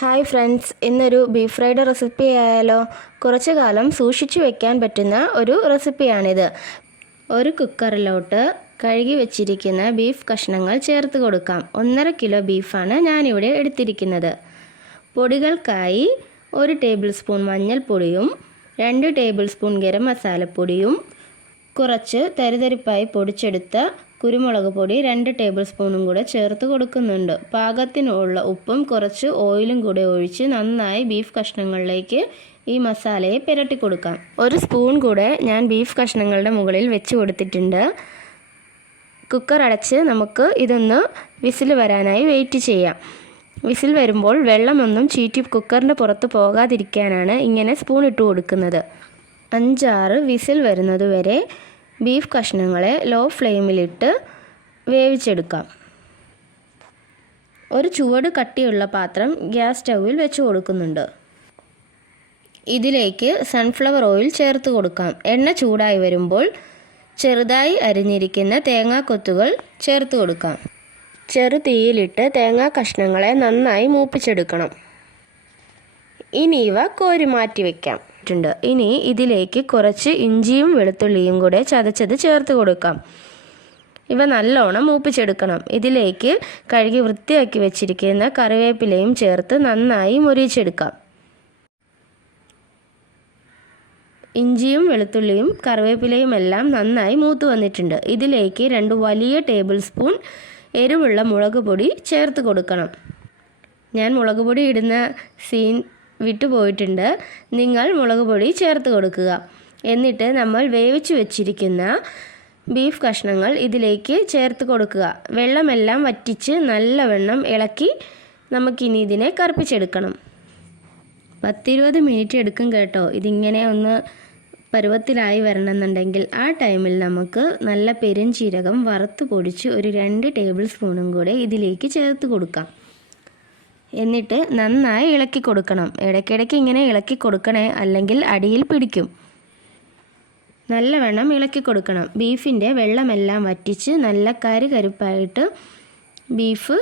Hi friends, ഇന്നൊരു beef fried recipe ആയാലോ. കുറച്ചു കാലം സൂക്ഷിച്ചു വെക്കാൻ പറ്റുന്ന ഒരു റെസിപ്പിയാണിത്. ഒരു കുക്കറിലോട്ട് കഴുകി വെച്ചിരിക്കുന്ന ബീഫ് കഷ്ണങ്ങൾ ചേർത്ത് കൊടുക്കാം. 1.5 കിലോ ബീഫാണ് ഞാനിവിടെ എടുത്തിരിക്കുന്നത്. പൊടികൾക്കായി 1 ടേബിൾ സ്പൂൺ മഞ്ഞൾപ്പൊടിയും 2 ടേബിൾ സ്പൂൺ ഗരം മസാലപ്പൊടിയും കുറച്ച് തരിതരിപ്പായി പൊടിച്ചെടുത്ത കുരുമുളക് പൊടി 2 ടേബിൾ സ്പൂണും കൂടെ ചേർത്ത് കൊടുക്കുന്നുണ്ട്. പാകത്തിനുള്ള ഉപ്പും കുറച്ച് ഓയിലും കൂടെ ഒഴിച്ച് നന്നായി ബീഫ് കഷ്ണങ്ങളിലേക്ക് ഈ മസാലയെ പുരട്ടി കൊടുക്കാം. 1 സ്പൂൺ കൂടെ ഞാൻ ബീഫ് കഷ്ണങ്ങളുടെ മുകളിൽ വെച്ച് കൊടുത്തിട്ടുണ്ട്. കുക്കർ അടച്ച് നമുക്ക് ഇതൊന്ന് വിസിൽ വരാനായി വെയിറ്റ് ചെയ്യാം. വിസിൽ വരുമ്പോൾ വെള്ളമൊന്നും ചീറ്റി കുക്കറിൻ്റെ പുറത്ത് പോകാതിരിക്കാനാണ് ഇങ്ങനെ സ്പൂൺ ഇട്ട് കൊടുക്കുന്നത്. 5-6 വിസിൽ വരുന്നത് വരെ ബീഫ് കഷ്ണങ്ങളെ ലോ ഫ്ലെയിമിലിട്ട് വേവിച്ചെടുക്കാം. ഒരു ചുവട് കട്ടിയുള്ള പാത്രം ഗ്യാസ് സ്റ്റൗവിൽ വെച്ച് കൊടുക്കുന്നുണ്ട്. ഇതിലേക്ക് സൺഫ്ലവർ ഓയിൽ ചേർത്ത് കൊടുക്കാം. എണ്ണ ചൂടായി വരുമ്പോൾ ചെറുതായി അരിഞ്ഞിരിക്കുന്ന തേങ്ങാക്കൊത്തുകൾ ചേർത്ത് കൊടുക്കാം. ചെറു തീയിലിട്ട് തേങ്ങാ കഷ്ണങ്ങളെ നന്നായി മൂപ്പിച്ചെടുക്കണം. ഇനി ഇവ കോരി മാറ്റി വയ്ക്കാം. ഇനി ഇതിലേക്ക് കുറച്ച് ഇഞ്ചിയും വെളുത്തുള്ളിയും കൂടെ ചതച്ചത് ചേർത്ത് കൊടുക്കാം. ഇവ നല്ലോണം മൂപ്പിച്ചെടുക്കണം. ഇതിലേക്ക് കഴുകി വൃത്തിയാക്കി വെച്ചിരിക്കുന്ന കറിവേപ്പിലയും ചേർത്ത് നന്നായി മുരിച്ചെടുക്കാം. ഇഞ്ചിയും വെളുത്തുള്ളിയും കറിവേപ്പിലയും എല്ലാം നന്നായി മൂത്ത് വന്നിട്ടുണ്ട്. ഇതിലേക്ക് 2 വലിയ ടേബിൾ സ്പൂൺ എരിവുള്ള മുളക് പൊടി ചേർത്ത് കൊടുക്കണം. ഞാൻ മുളക് പൊടി ഇടുന്ന സീൻ വിട്ടുപോയിട്ടുണ്ട്. നിങ്ങൾ മുളക് പൊടി ചേർത്ത് കൊടുക്കുക. എന്നിട്ട് നമ്മൾ വേവിച്ച് വെച്ചിരിക്കുന്ന ബീഫ് കഷ്ണങ്ങൾ ഇതിലേക്ക് ചേർത്ത് കൊടുക്കുക. വെള്ളമെല്ലാം വറ്റിച്ച് നല്ലവണ്ണം ഇളക്കി നമുക്കിനി ഇതിനെ കറുപ്പിച്ചെടുക്കണം. 10-20 മിനിറ്റ് എടുക്കും കേട്ടോ. ഇതിങ്ങനെ ഒന്ന് പരുവത്തിലായി വരണമെന്നുണ്ടെങ്കിൽ ആ ടൈമിൽ നമുക്ക് നല്ല പെരുംജീരകം വറുത്ത് പൊടിച്ച് ഒരു 2 ടേബിൾ സ്പൂണും കൂടെ ഇതിലേക്ക് ചേർത്ത് കൊടുക്കാം. എന്നിട്ട് നന്നായി ഇളക്കി കൊടുക്കണം. ഇടയ്ക്കിടയ്ക്ക് ഇങ്ങനെ ഇളക്കി കൊടുക്കണേ, അല്ലെങ്കിൽ അടിയിൽ പിടിക്കും. നല്ലവണ്ണം ഇളക്കി കൊടുക്കണം. ബീഫിൻ്റെ വെള്ളമെല്ലാം വറ്റിച്ച് നല്ല കരുപ്പായിട്ട് ബീഫ്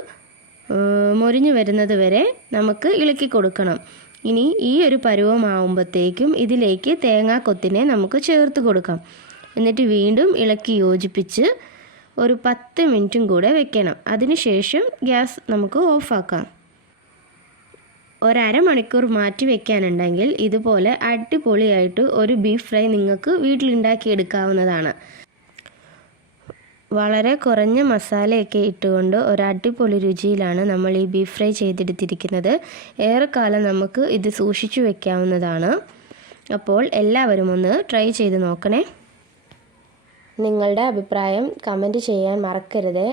മൊരിഞ്ഞു വരുന്നത് വരെ നമുക്ക് ഇളക്കി കൊടുക്കണം. ഇനി ഈ ഒരു പരുവമാവുമ്പോഴത്തേക്കും ഇതിലേക്ക് തേങ്ങാക്കൊത്തിനെ നമുക്ക് ചേർത്ത് കൊടുക്കാം. എന്നിട്ട് വീണ്ടും ഇളക്കി യോജിപ്പിച്ച് ഒരു 10 മിനിറ്റും കൂടെ വെക്കണം. അതിനുശേഷം ഗ്യാസ് നമുക്ക് ഓഫാക്കാം. 1/2 മണിക്കൂർ മാറ്റി വെക്കാനുണ്ടെങ്കിൽ ഇതുപോലെ അടിപൊളിയായിട്ട് ഒരു ബീഫ് ഫ്രൈ നിങ്ങൾക്ക് വീട്ടിലുണ്ടാക്കിയെടുക്കാവുന്നതാണ്. വളരെ കുറഞ്ഞ മസാലയൊക്കെ ഇട്ടുകൊണ്ട് ഒരു അടിപൊളി രുചിയിലാണ് നമ്മൾ ഈ ബീഫ് ഫ്രൈ ചെയ്തെടുത്തിരിക്കുന്നത്. ഏറെക്കാലം നമുക്ക് ഇത് സൂക്ഷിച്ചു വെക്കാവുന്നതാണ്. അപ്പോൾ എല്ലാവരും ഒന്ന് ട്രൈ ചെയ്ത് നോക്കണേ. നിങ്ങളുടെ അഭിപ്രായം കമൻറ്റ് ചെയ്യാൻ മറക്കരുത്.